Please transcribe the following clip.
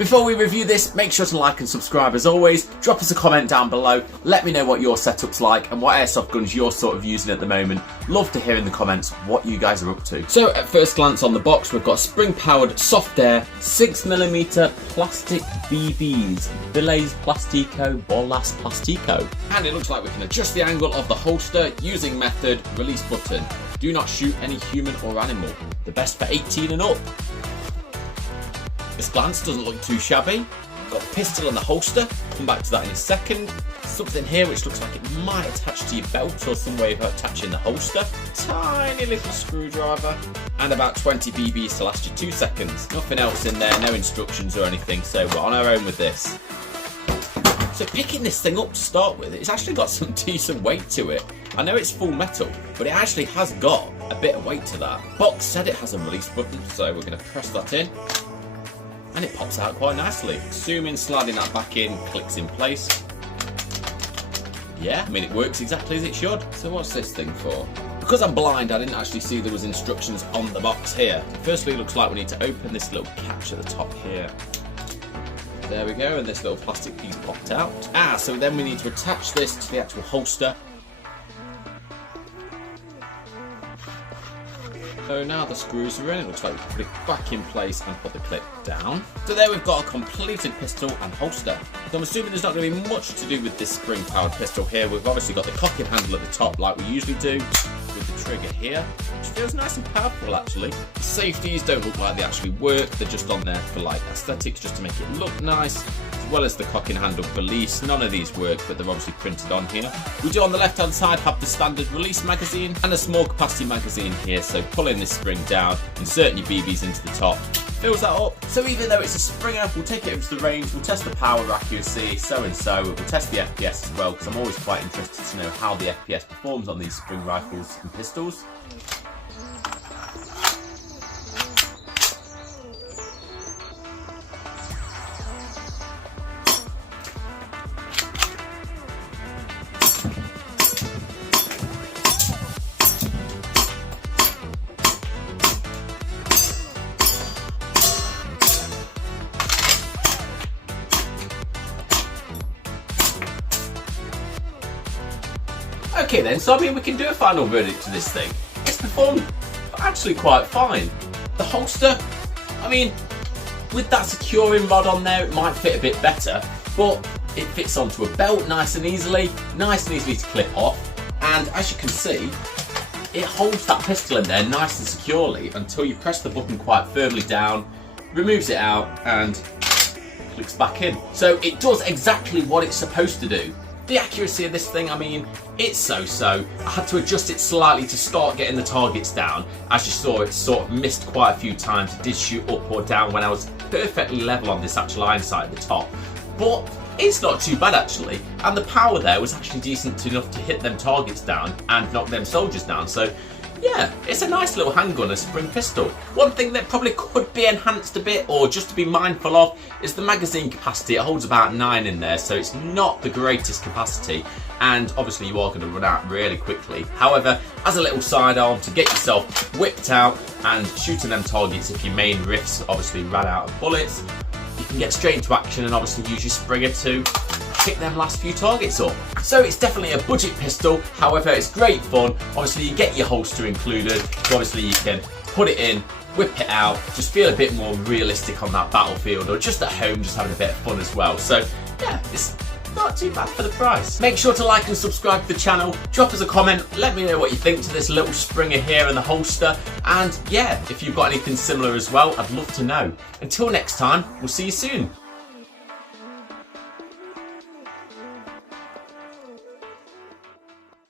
Before we review this, make sure to like and subscribe as always. Drop us a comment down below. Let me know what your setup's like and what airsoft guns you're sort of using at the moment. Love to hear in the comments what you guys are up to. So at first glance on the box, we've got spring-powered soft air 6mm plastic BBs. Biles Plastico, Bolas Plastico. And it looks like we can adjust the angle of the holster using method release button. Do not shoot any human or animal. The best for 18 and up. This glance doesn't look too shabby. Got the pistol and the holster, come back to that in a second. Something here which looks like it might attach to your belt or some way of attaching the holster. Tiny little screwdriver and about 20 BBs to last you 2 seconds. Nothing else in there, no instructions or anything, so we're on our own with this. So picking this thing up to start with, it's actually got some decent weight to it. I know it's full metal, but it actually has got a bit of weight to that. Box said it has a release button, so we're going to press that in. And it pops out quite nicely. Zoom in, sliding that back in, clicks in place. Yeah, I mean it works exactly as it should. So what's this thing for? Because I'm blind, I didn't actually see there was instructions on the box here. Firstly, it looks like we need to open this little catch at the top here. There we go, and this little plastic piece popped out. So then we need to attach this to the actual holster. So now the screws are in, it looks like we can put it back in place and put the clip down. So there we've got a completed pistol and holster. So I'm assuming there's not going to be much to do with this spring-powered pistol here. We've obviously got the cocking handle at the top like we usually do, with the trigger here, which feels nice and powerful actually. The safeties don't look like they actually work, they're just on there for like aesthetics, just to make it look nice. As well as the cocking handle release. None of these work, but they're obviously printed on here. We do on the left hand side have the standard release magazine and a small capacity magazine here, so pulling this spring down, inserting your BBs into the top, fills that up. So even though it's a springer, we'll take it over to the range, we'll test the power accuracy, so and so. We'll test the FPS as well, because I'm always quite interested to know how the FPS performs on these spring rifles and pistols. Okay then, so I mean we can do a final verdict to this thing. It's performed actually quite fine. The holster, I mean, with that securing rod on there it might fit a bit better, but it fits onto a belt nice and easily to clip off, and as you can see, it holds that pistol in there nice and securely until you press the button quite firmly down, removes it out and clicks back in. So it does exactly what it's supposed to do. The accuracy of this thing, I mean, it's so-so. I had to adjust it slightly to start getting the targets down. As you saw, it sort of missed quite a few times. It did shoot up or down when I was perfectly level on this actual iron sight at the top. But it's not too bad actually. And the power there was actually decent enough to hit them targets down and knock them soldiers down. So yeah, it's a nice little handgun, a spring pistol. One thing that probably could be enhanced a bit, or just to be mindful of, is the magazine capacity. It holds about 9 in there, so it's not the greatest capacity, and obviously you are going to run out really quickly. However, as a little sidearm to get yourself whipped out and shooting them targets if your main riffs obviously ran out of bullets, you can get straight into action and obviously use your Springer to pick them last few targets up. So it's definitely a budget pistol, however it's great fun. Obviously you get your holster included, so obviously you can put it in, whip it out, just feel a bit more realistic on that battlefield, or just at home just having a bit of fun as well. So yeah, it's not too bad for the price. Make sure to like and subscribe to the channel, drop us a comment, let me know what you think to this little Springer here and the holster, and yeah, if you've got anything similar as well, I'd love to know. Until next time, we'll see you soon.